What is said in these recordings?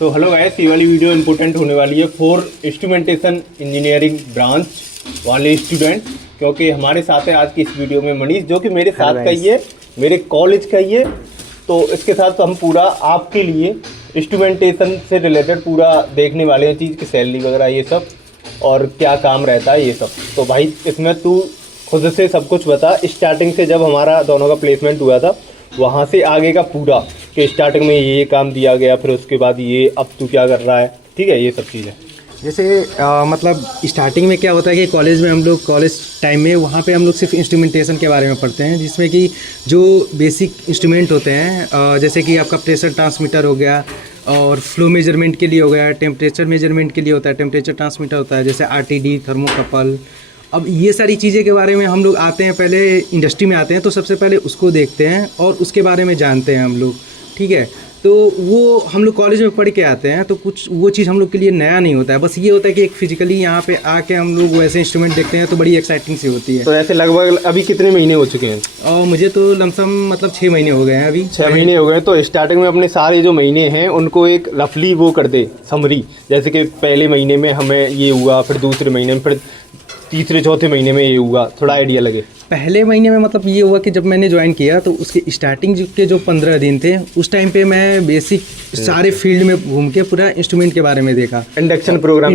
तो hello guys, ये वाली वीडियो इंपॉर्टेंट होने वाली है फॉर इंस्ट्रूमेंटेशन इंजीनियरिंग ब्रांच वाले स्टूडेंट, क्योंकि हमारे साथ है आज की इस वीडियो में मनीष, जो कि मेरे साथ का ही है, मेरे कॉलेज का ही है। तो इसके साथ हम पूरा आपके लिए इंस्ट्रूमेंटेशन से रिलेटेड पूरा देखने वाले हैं चीज़ की सैलरी वगैरह ये सब और क्या काम रहता है ये सब। तो भाई इसमें तू खुद से सब कुछ बता, स्टार्टिंग से जब हमारा दोनों का प्लेसमेंट हुआ था वहाँ से आगे का पूरा, कि स्टार्टिंग में ये काम दिया गया, फिर उसके बाद ये, अब तू क्या कर रहा है, ठीक है, ये सब चीज़ें। जैसे मतलब स्टार्टिंग में क्या होता है कि कॉलेज में हम लोग कॉलेज टाइम में वहाँ पे हम लोग सिर्फ इंस्ट्रूमेंटेशन के बारे में पढ़ते हैं, जिसमें कि जो बेसिक इंस्ट्रूमेंट होते हैं जैसे कि आपका प्रेशर ट्रांसमीटर हो गया और फ्लो मेजरमेंट के लिए हो गया, टेम्परेचर मेजरमेंट के लिए होता है, टेम्परेचर ट्रांसमीटर होता है, जैसे आरटीडी, थर्मोकपल। अब ये सारी चीज़ें के बारे में हम लोग आते हैं, पहले इंडस्ट्री में आते हैं तो सबसे पहले उसको देखते हैं और उसके बारे में जानते हैं हम लोग, ठीक है। तो वो हम लोग कॉलेज में पढ़ के आते हैं तो कुछ वो चीज़ हम लोग के लिए नया नहीं होता है, बस ये होता है कि एक फिजिकली यहाँ पे आके हम लोग वैसे इंस्ट्रूमेंट देखते हैं तो बड़ी एक्साइटिंग सी होती है। तो ऐसे लगभग अभी कितने महीने हो चुके हैं? और मुझे तो लमसम मतलब 6 महीने हो गए हैं अभी। 6 महीने हो गए। तो स्टार्टिंग में अपने सारे जो महीने हैं उनको एक रफली वो कर दे समरी, जैसे कि पहले महीने में हमें ये हुआ, फिर दूसरे महीने में, फिर तीसरे चौथे महीने में ये हुआ, थोड़ा आइडिया लगे। पहले महीने में मतलब ये हुआ कि जब मैंने ज्वाइन किया तो उसके स्टार्टिंग के जो 15 दिन थे उस टाइम पे मैं बेसिक सारे फील्ड में घूम के पूरा इंस्ट्रूमेंट के बारे में देखा। इंडक्शन प्रोग्राम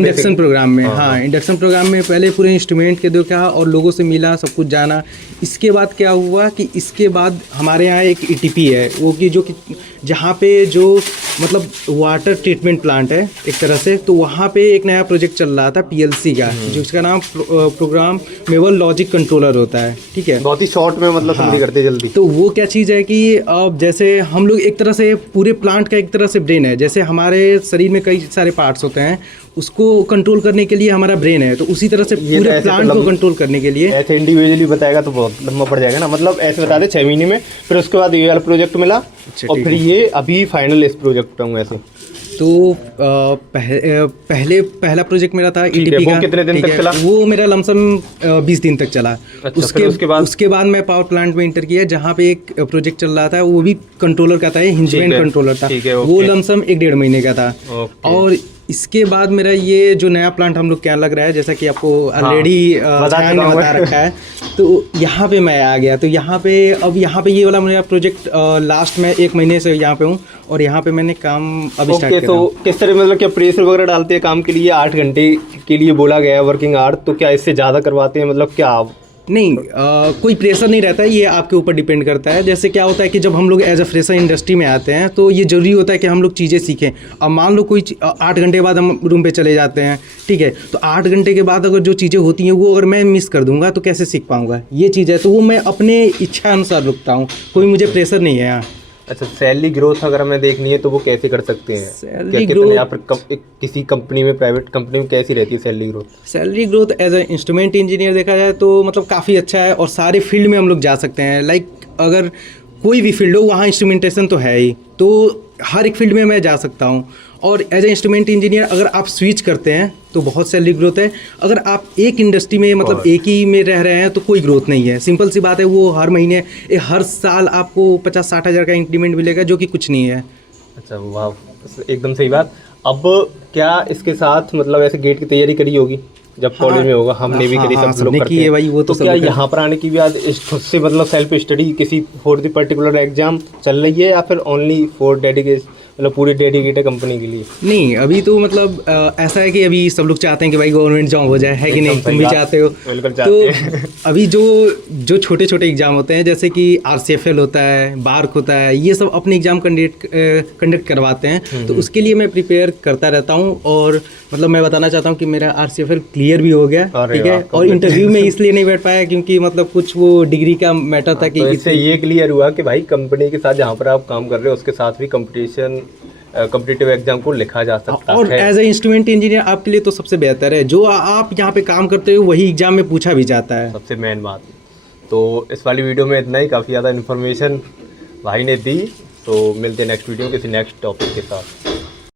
में, हाँ इंडक्शन प्रोग्राम में पहले पूरे इंस्ट्रूमेंट के देखा और लोगों से मिला, सब कुछ जाना। इसके बाद क्या हुआ कि इसके बाद हमारे यहाँ एक ईटीपी है, वो कि जो कि जहाँ पे जो मतलब वाटर ट्रीटमेंट प्लांट है एक तरह से, तो वहाँ पे एक नया प्रोजेक्ट चल रहा था पीएलसी का, जिसका नाम प्रोग्राम मेवल लॉजिक कंट्रोलर होता है, ठीक है। बहुत ही शॉर्ट में मतलब समझी करते जल्दी। तो वो क्या चीज़ है कि अब जैसे हम लोग एक तरह से पूरे प्लांट का एक तरह से ब्रेन है, जैसे हमारे शरीर में कई सारे पार्ट्स होते हैं, उसको कंट्रोल करने के लिए हमारा ब्रेन है, तो उसी तरह से पूरे प्लांट को कंट्रोल करने के लिए। ऐसे इंडिविजुअली बताएगा तो बहुत लंबा पड़ जाएगा ना, मतलब ऐसे बता दे 6 महीने में, फिर उसके बाद ये वाला प्रोजेक्ट मिला और फिर ये अभी फाइनल इस प्रोजेक्ट हूँ ऐसे। तो पहला प्रोजेक्ट मेरा था ईटीपी का। कितने दिन तक चला? वो मेरा लमसम 20 दिन तक चला। अच्छा, उसके बाद मैं पावर प्लांट में इंटर किया, जहाँ पे एक प्रोजेक्ट चल रहा था, वो भी कंट्रोलर का था, हिंजमैन कंट्रोलर था, वो लमसम 1-1.5 महीने का था। और इसके बाद मेरा ये जो नया प्लांट हम लोग क्या लग रहा है, जैसा कि आपको ऑलरेडी बता रखा है, तो यहाँ पे मैं आ गया। तो यहाँ पे ये वाला मेरा प्रोजेक्ट लास्ट में 1 महीने से यहाँ पे हूँ और यहाँ पे मैंने काम अभी स्टार्ट किया। तो किस तरह मतलब क्या प्रेशर वगैरह डालते हैं काम के लिए? 8 घंटे के लिए बोला गया है वर्किंग आवर, तो क्या इससे ज़्यादा करवाते हैं? मतलब क्या नहीं, कोई प्रेशर नहीं रहता है, ये आपके ऊपर डिपेंड करता है। जैसे क्या होता है कि जब हम लोग एज अ फ्रेशर इंडस्ट्री में आते हैं तो ये ज़रूरी होता है कि हम लोग चीज़ें सीखें। अब मान लो कोई 8 घंटे बाद हम रूम पे चले जाते हैं, ठीक है, तो 8 घंटे के बाद अगर जो चीज़ें होती हैं वो अगर मैं मिस कर दूंगा तो कैसे सीख पाऊंगा, ये चीज़ है। तो वो मैं अपने इच्छा अनुसार रुकता हूँ, कोई मुझे प्रेशर नहीं है यहाँ। अच्छा, सैलरी ग्रोथ अगर हमें देखनी है तो वो कैसे कर सकते हैं? सैलरी ग्रोथ यहाँ पर किसी कंपनी में, प्राइवेट कंपनी में कैसी रहती है salary growth? Salary growth as a instrument engineer देखा जाए तो मतलब काफ़ी अच्छा है और सारे फील्ड में हम लोग जा सकते हैं। लाइक अगर कोई भी फील्ड हो वहाँ इंस्ट्रूमेंटेशन तो है ही, तो हर एक फील्ड में मैं जा सकता हूँ। और एज ए इंस्ट्रूमेंट इंजीनियर अगर आप स्विच करते हैं तो बहुत सैलरी ग्रोथ है। अगर आप एक इंडस्ट्री में मतलब एक ही में रह रहे हैं तो कोई ग्रोथ नहीं है, सिंपल सी बात है। वो हर महीने हर साल आपको 50-60 हज़ार का इंक्रीमेंट मिलेगा, जो कि कुछ नहीं है। अच्छा, वाह, एकदम सही बात। अब क्या इसके साथ मतलब ऐसे गेट की तैयारी करी होगी जब कॉलेज में होगा? हमने भी करी, सब लोग करते हैं भाई। वो तो क्या यहाँ पर आने की भी बाद खुद से मतलब सेल्फ स्टडी किसी फॉर द पर्टिकुलर एग्जाम चल रही है या फिर ओनली फॉर डेडिकेट, मतलब पूरी डेडिकेटेड कंपनी के लिए? नहीं, अभी तो मतलब ऐसा है कि अभी सब लोग चाहते हैं कि भाई गवर्नमेंट जॉब हो जाए, है कि नहीं? तुम भी चाहते हो? बिल्कुल चाहते हैं। तो अभी जो छोटे छोटे एग्जाम होते हैं, जैसे कि RCFL होता है, बार्क होता है, ये सब अपने एग्जाम कंडक्ट करवाते हैं, तो उसके लिए मैं प्रिपेयर करता रहता हूँ। और मतलब मैं बताना चाहता हूँ कि मेरा RCFL क्लियर भी हो गया, ठीक है। और इंटरव्यू में इसलिए नहीं बैठ पाया क्योंकि मतलब कुछ वो डिग्री का मैटर था कि तो इससे ये क्लियर हुआ कि भाई कंपनी के साथ जहाँ पर आप काम कर रहे हो उसके साथ भी कॉम्पिटिटिव एग्जाम को लिखा जा सकता है। और एज ए इंस्ट्रूमेंट इंजीनियर आपके लिए तो सबसे बेहतर है, जो आप यहाँ पे काम करते हो वही एग्जाम में पूछा भी जाता है, सबसे मेन बात। तो इस वाली वीडियो में इतना ही, काफ़ी ज़्यादा इन्फॉर्मेशन भाई ने दी। तो मिलते हैं नेक्स्ट वीडियो किसी नेक्स्ट टॉपिक के साथ।